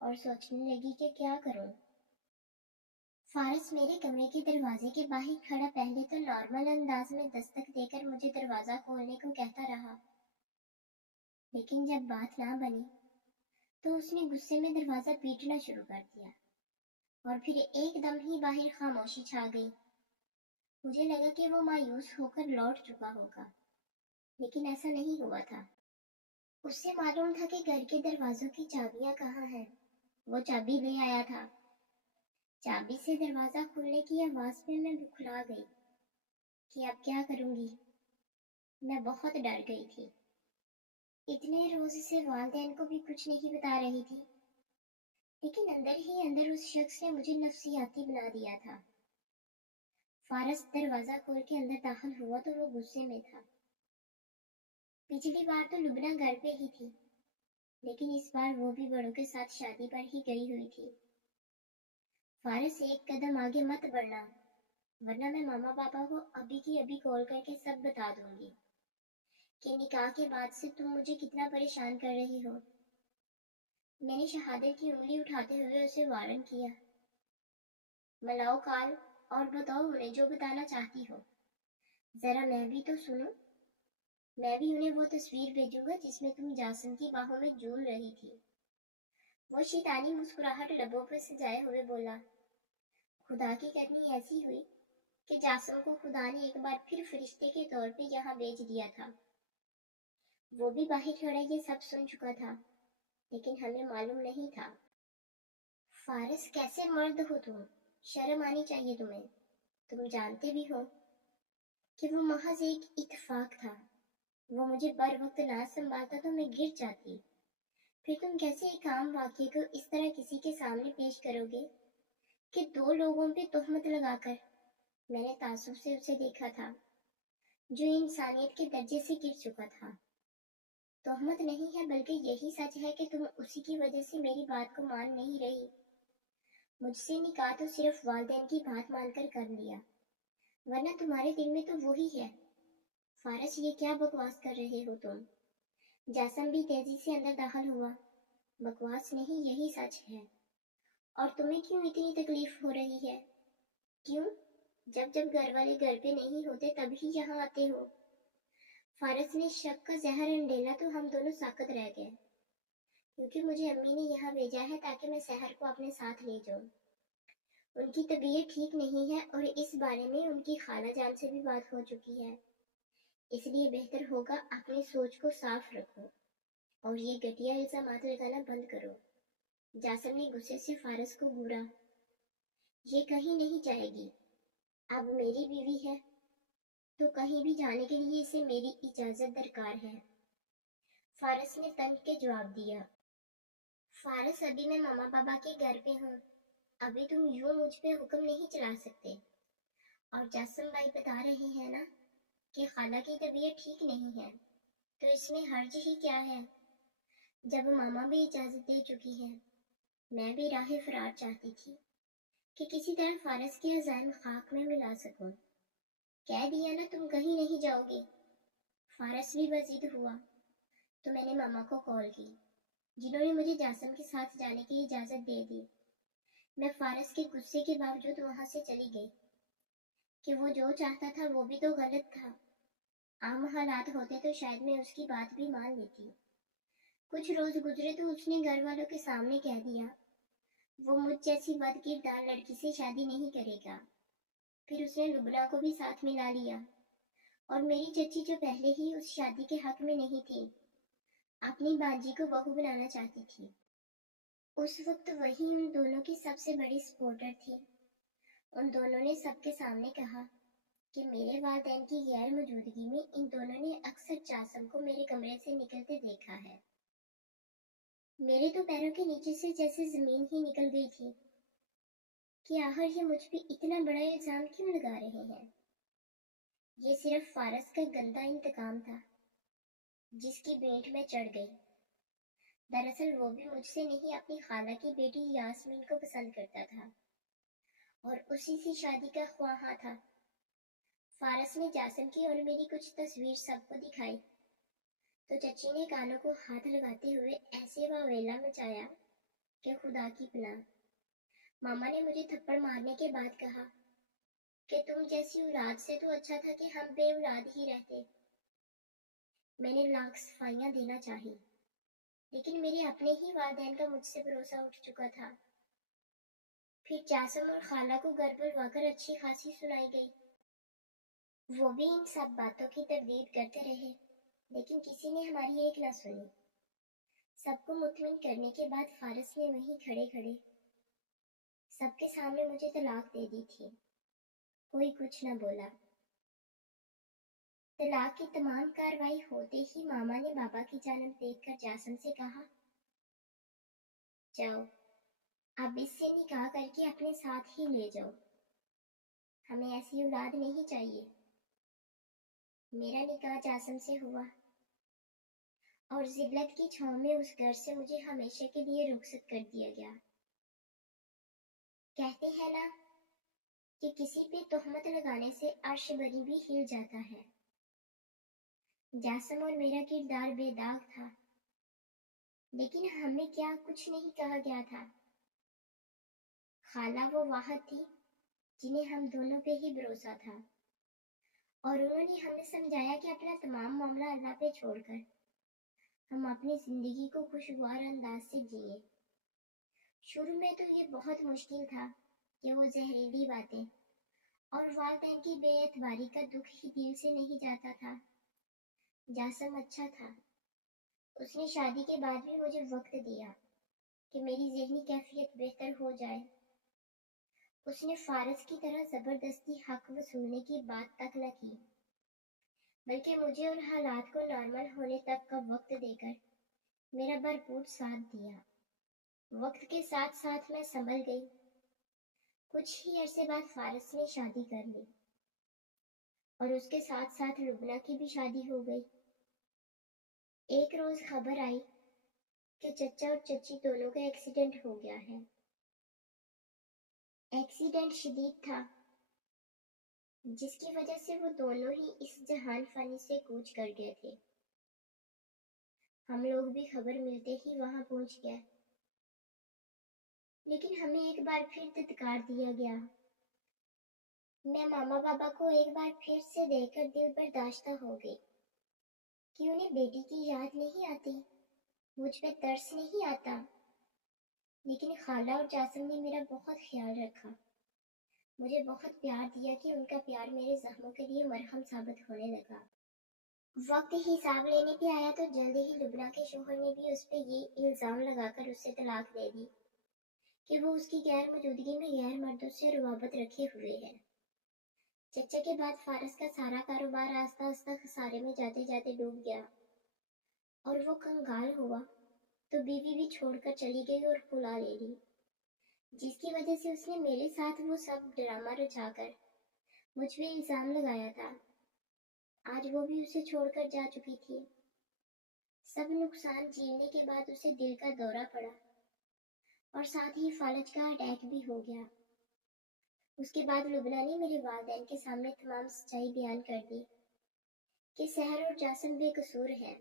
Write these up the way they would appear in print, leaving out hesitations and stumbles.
اور سوچنے لگی کہ کیا کروں۔ فارس میرے کمرے کے دروازے کے باہر کھڑا پہلے تو نارمل انداز میں دستک دے کر مجھے دروازہ کھولنے کو کہتا رہا، لیکن جب بات نہ بنی تو اس نے غصے میں دروازہ پیٹنا شروع کر دیا اور پھر ایک دم ہی باہر خاموشی چھا گئی۔ مجھے لگا کہ وہ مایوس ہو کر لوٹ چکا ہوگا، لیکن ایسا نہیں ہوا تھا۔ اس سے معلوم تھا کہ گھر کے دروازوں کی چابیاں کہاں ہیں۔ وہ چابی لے آیا تھا۔ چابی سے دروازہ کھلنے کی آواز میں میں بکھلا گئی کہ اب کیا کروں گی۔ میں بہت ڈر گئی تھی۔ اتنے روز سے والدین کو بھی کچھ نہیں بتا رہی تھی، لیکن اندر ہی اندر اس شخص نے مجھے نفسیاتی بنا دیا تھا۔ فارس دروازہ کھول کے اندر داخل ہوا تو وہ غصے میں تھا۔ پچھلی بار تو لبنہ گھر پہ ہی تھی، لیکن اس بار وہ بھی بڑوں کے ساتھ شادی پر ہی گئی ہوئی تھی۔ فارس ایک قدم آگے مت بڑھنا، ورنہ میں ماما پاپا کو ابھی کی ابھی کال کر کے سب بتا دوں گی کہ نکاح کے بعد سے تم مجھے کتنا پریشان کر رہی ہو۔ میں نے شہادت کی انگلی اٹھاتے ہوئے اسے وارن کیا۔ ملاؤ کال اور بتاؤ انہیں جو بتانا چاہتی ہو۔ ذرا میں بھی تو سنوں۔ میں بھی انہیں وہ تصویر بھیجوں گا جس میں تم جاسم کی باہوں میں جھول رہی تھی۔ وہ شیطانی مسکراہٹ لبوں پر سجائے ہوئے بولا، خدا کی کرنی ایسی ہوئی کہ جاسم کو خدا نے ایک بار پھر فرشتے کے طور پہ یہاں بھیج دیا تھا۔ وہ بھی باہر کھڑا یہ سب سن چکا تھا، لیکن ہمیں معلوم نہیں تھا۔ فارس کیسے مرد ہو تم؟ شرم آنی چاہیے تمہیں۔ تم جانتے بھی ہو کہ وہ محض ایک اتفاق تھا۔ وہ مجھے بر وقت نہ سنبھالتا تو میں گر جاتی۔ پھر تم کیسے ایک عام واقعے کو اس طرح کسی کے سامنے پیش کرو گے کہ دو لوگوں پہ تہمت لگا کر؟ میں نے تعصب سے اسے دیکھا تھا جو انسانیت کے درجے سے گر چکا تھا۔ تہمت نہیں ہے بلکہ یہی سچ ہے کہ تم اسی کی وجہ سے میری بات کو مان نہیں رہی۔ مجھ سے نکاح تو صرف والدین کی بات مان کر لیا، ورنہ تمہارے دل میں تو وہی ہے۔ فارس یہ کیا بکواس کر رہے ہو تم؟ جاسم بھی تیزی سے اندر داخل ہوا۔ بکواس نہیں، یہی سچ ہے۔ اور تمہیں کیوں اتنی تکلیف ہو رہی ہے؟ کیوں؟ جب جب گھر والے گھر پہ نہیں ہوتے تب ہی یہاں آتے ہو۔ فارس نے شک کا زہر انڈیلا تو ہم دونوں ساکت رہ گئے، کیونکہ مجھے امی نے یہاں بھیجا ہے تاکہ میں سحر کو اپنے ساتھ لے جاؤں۔ ان کی طبیعت ٹھیک نہیں ہے اور اس بارے میں ان کی خالہ جان سے بھی بات ہو چکی ہے، اس لیے بہتر ہوگا اپنی سوچ کو صاف رکھو اور یہ گھٹیا الزامات لگانا بند کرو۔ جاسم نے غصے سے فارس کو گھورا۔ یہ کہیں نہیں جائے گی، اب میری بیوی ہے تو کہیں بھی جانے کے لیے اسے میری اجازت درکار ہے۔ فارس نے تن کے جواب دیا۔ فارس ابھی میں ماما پاپا کے گھر پہ ہوں، ابھی تم یوں مجھ پہ حکم نہیں چلا سکتے۔ اور جاسم بھائی بتا رہے ہیں نا کہ خالہ کی طبیعت ٹھیک نہیں ہے، تو اس میں حرج ہی کیا ہے؟ جب ماما بھی اجازت دے چکی ہے۔ میں بھی راہ فرار چاہتی تھی کہ کسی طرح فارس کے عزائم خاک میں ملا سکوں۔ کہہ دیا نا تم کہیں نہیں جاؤ گی۔ فارس بھی بضد ہوا تو میں نے ماما کو کال کی، جنہوں نے مجھے جاسم کے ساتھ جانے کی اجازت دے دی۔ میں فارس کے غصے کے باوجود وہاں سے چلی گئی کہ وہ جو چاہتا تھا وہ بھی تو غلط تھا۔ عام حالات ہوتے تو شاید میں اس کی بات بھی مان لیتی۔ کچھ روز گزرے تو اس نے گھر والوں کے سامنے کہہ دیا وہ مجھ جیسی بد کردار لڑکی سے شادی نہیں کرے گا۔ پھر اس نے لبنہ کو بھی ساتھ ملا لیا، اور میری چچی جو پہلے ہی اس شادی کے حق میں نہیں تھی، اپنی بانجی کو بہو بنانا چاہتی تھی۔ اس وقت وہی ان دونوں کی سب سے بڑی سپورٹر تھی۔ ان دونوں نے سب کے سامنے کہا کہ میرے والدین کی غیر موجودگی میں ان دونوں نے اکثر جاسم کو میرے کمرے سے نکلتے دیکھا ہے۔ میرے تو پیروں کے نیچے سے جیسے زمین ہی نکل گئی تھی کہ آخر یہ مجھ پہ اتنا بڑا الزام کیوں لگا رہے ہیں۔ یہ صرف فارس کا گندا انتقام تھا جس کی بینٹ میں چڑھ گئی۔ دراصل وہ بھی مجھ سے نہیں اپنی خالہ کی بیٹی یاسمین کو پسند کرتا تھا اور اسی سے شادی کا خواہاں تھا۔ فارس نے جاسم کی اور میری کچھ تصویر سب کو دکھائی تو چچی نے کانوں کو ہاتھ لگاتے ہوئے ایسے واویلا مچایا کہ خدا کی پناہ۔ ماما نے مجھے تھپڑ مارنے کے بعد کہا کہ تم جیسی اولاد سے تو اچھا تھا کہ ہم بے اولاد ہی رہتے۔ میں نے لاکھ صفائیاں دینا چاہی، لیکن میرے اپنے ہی والدین کا مجھ سے بھروسہ اٹھ چکا تھا۔ پھر جاسم اور خالہ کو گھر بلوا کر اچھی خاصی سنائی گئی۔ وہ بھی ان سب باتوں کی تردید کرتے رہے، لیکن کسی نے ہماری ایک نہ سنی۔ سب کو مطمئن کرنے کے بعد فارس نے وہیں کھڑے کھڑے سب کے سامنے مجھے طلاق دے دی تھی۔ کوئی کچھ نہ بولا۔ طلاق کی تمام کاروائی ہوتے ہی ماما نے بابا کی جانب دیکھ کر جاسم سے کہا، جاؤ اب اس سے نکاح کر کے اپنے ساتھ ہی لے جاؤ، ہمیں ایسی اولاد نہیں چاہیے۔ میرا نکاح جاسم سے ہوا اور ذلت کی چھاؤں میں اس گھر سے مجھے ہمیشہ کے لیے رخصت کر دیا گیا۔ کہتے ہیں نا کہ کسی پہ تہمت لگانے سے عرش بری بھی ہل جاتا ہے۔ جاسم اور میرا کردار بے داغ تھا، لیکن ہمیں کیا کچھ نہیں کہا گیا تھا۔ خالہ وہ واحد تھی جنہیں ہم دونوں پہ ہی بھروسہ تھا، اور انہوں نے ہمیں سمجھایا کہ اپنا تمام معاملہ اللہ پہ چھوڑ کر ہم اپنی زندگی کو خوشگوار انداز سے جئیں۔ شروع میں تو یہ بہت مشکل تھا کہ وہ زہریلی باتیں اور والدین کی بے اعتباری کا دکھ ہی دل سے نہیں جاتا تھا۔ جاسم اچھا تھا، اس نے شادی کے بعد بھی مجھے وقت دیا کہ میری ذہنی کیفیت بہتر ہو جائے۔ اس نے فارس کی طرح زبردستی حق وصولنے کی بات تک نہ کی، بلکہ مجھے اور حالات کو نارمل ہونے تک کا وقت دے کر میرا بھرپور ساتھ دیا۔ وقت کے ساتھ ساتھ میں سنبھل گئی۔ کچھ ہی عرصے بعد فارس نے شادی کر لی اور اس کے ساتھ ساتھ لبنہ کی بھی شادی ہو گئی۔ ایک روز خبر آئی کہ چچا اور چچی دونوں کا ایکسیڈنٹ ہو گیا ہے۔ ایکسیڈنٹ شدید تھا، جس کی وجہ سے وہ دونوں ہی اس جہان فانی سے کوچ کر گئے تھے۔ ہم لوگ بھی خبر ملتے ہی وہاں پہنچ گئے، لیکن ہمیں ایک بار پھر دھتکار دیا گیا۔ میں ماما بابا کو ایک بار پھر سے دیکھ کر دل برداشتہ ہو گئی کہ انہیں بیٹی کی یاد نہیں آتی، مجھ پہ ترس نہیں آتا۔ لیکن خالہ اور جاسم نے میرا بہت خیال رکھا، مجھے بہت پیار دیا کہ ان کا پیار میرے زخموں کے لیے مرہم ثابت ہونے لگا۔ وقت حساب لینے پہ آیا تو جلد ہی لبنہ کے شوہر نے بھی اس پہ یہ الزام لگا کر اسے طلاق دے دی کہ وہ اس کی غیر موجودگی میں غیر مردوں سے روابط رکھے ہوئے ہے۔ چچا کے بعد فارس کا سارا کاروبار آہستہ آہستہ خسارے میں جاتے جاتے ڈوب گیا اور وہ کنگال ہوا تو بیوی بھی چھوڑ کر چلی گئی اور کھلا لے لی، جس کی وجہ سے اس نے میرے ساتھ وہ سب ڈرامہ رچا کر مجھ پہ الزام لگایا تھا۔ آج وہ بھی اسے چھوڑ کر جا چکی تھی۔ سب نقصان جھیلنے کے بعد اسے دل کا دورہ پڑا اور ساتھ ہی فالج کا اٹیک بھی ہو گیا۔ اس کے بعد لبنہ نے میرے والدین کے سامنے تمام سچائی بیان کر دی کہ سحر اور جاسم بے قصور ہیں،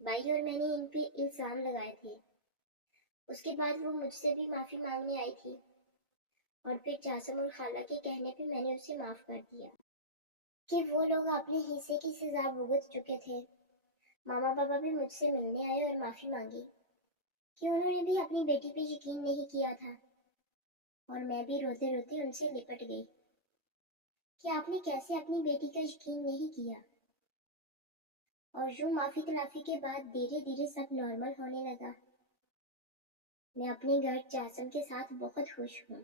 بھائی اور میں نے ان پہ الزام لگائے تھے۔ اس کے بعد وہ مجھ سے بھی معافی مانگنے آئی تھی اور پھر جاسم اور خالہ کے کہنے پہ میں نے اسے معاف کر دیا کہ وہ لوگ اپنے حصے کی سزا بھگت چکے تھے۔ ماما بابا بھی مجھ سے ملنے آئے اور معافی مانگی کہ انہوں نے بھی اپنی بیٹی پہ یقین نہیں کیا تھا، اور میں بھی روتے روتے ان سے لپٹ گئی کہ آپ نے کیسے اپنی بیٹی کا یقین نہیں کیا۔ اور یوں معافی تلافی کے بعد دھیرے دھیرے سب نارمل ہونے لگا۔ میں اپنے گھر جاسم کے ساتھ بہت خوش ہوں،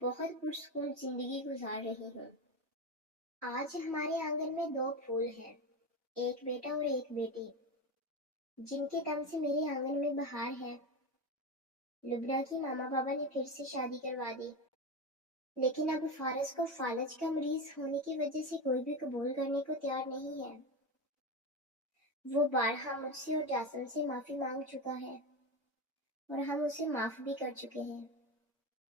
بہت پرسکون زندگی گزار رہی ہوں۔ آج ہمارے آنگن میں 2 پھول ہیں، ایک بیٹا اور ایک بیٹی، جن کے دم سے میرے آنگن میں بہار ہے۔ لبنہ کی ماما بابا نے پھر سے شادی کروا دی، لیکن اب فارس کو فالج کا مریض ہونے کی وجہ سے کوئی بھی قبول کرنے کو تیار نہیں ہے۔ وہ بارہا مجھ سے اور جاسم سے معافی مانگ چکا ہے اور ہم اسے معاف بھی کر چکے ہیں،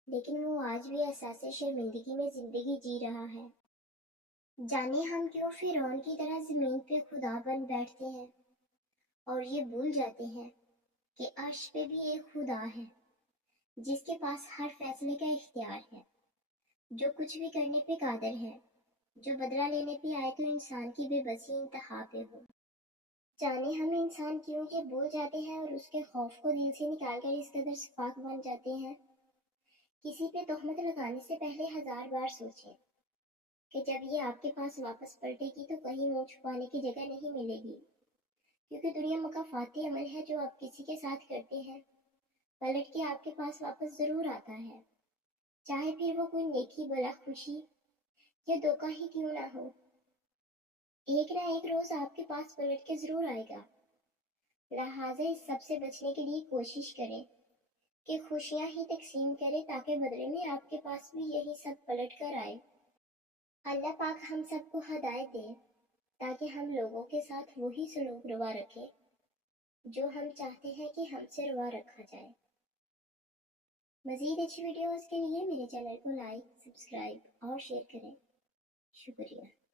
لیکن وہ آج بھی احساس شرمندگی میں زندگی جی رہا ہے۔ جانے ہم کیوں فرعون کی طرح زمین پہ خدا بن بیٹھتے ہیں اور یہ بھول جاتے ہیں کہ عرش پہ بھی ایک خدا ہے جس کے پاس ہر فیصلے کا اختیار ہے، جو کچھ بھی کرنے پہ قادر ہے، جو بدلہ لینے پہ آئے تو انسان کی بے بسی انتہا پہ ہو۔ جانے ہم انسان کیوں یہ بھول جاتے ہیں اور اس کے خوف کو دل سے نکال کر اس قدر شفاف بن جاتے ہیں۔ کسی پہ تہمت لگانے سے پہلے 1000 بار سوچیں کہ جب یہ آپ کے پاس واپس پلٹے گی تو کہیں منہ چھپانے کی جگہ نہیں ملے گی، کیونکہ دنیا مکافاتی عمل ہے جو آپ کسی کے ساتھ کرتے ہیں پلٹ کے آپ کے پاس واپس ضرور آتا ہے، چاہے پھر وہ کوئی نیکی، بلا، خوشی یا دھوکہ ہی کیوں نہ ہو۔ ایک نہ ایک روز آپ کے پاس پلٹ کے ضرور آئے گا۔ لہٰذا اس سب سے بچنے کے لیے کوشش کریں کہ خوشیاں ہی تقسیم کریں تاکہ بدلے میں آپ کے پاس بھی یہی سب پلٹ کر آئے۔ اللہ پاک ہم سب کو ہدایت دے تاکہ ہم لوگوں کے ساتھ وہی سلوک روا رکھیں جو ہم چاہتے ہیں کہ ہم سے روا رکھا جائے۔ مزید اچھی ویڈیوز کے لیے میرے چینل کو لائک، سبسکرائب اور شیئر کریں۔ شکریہ۔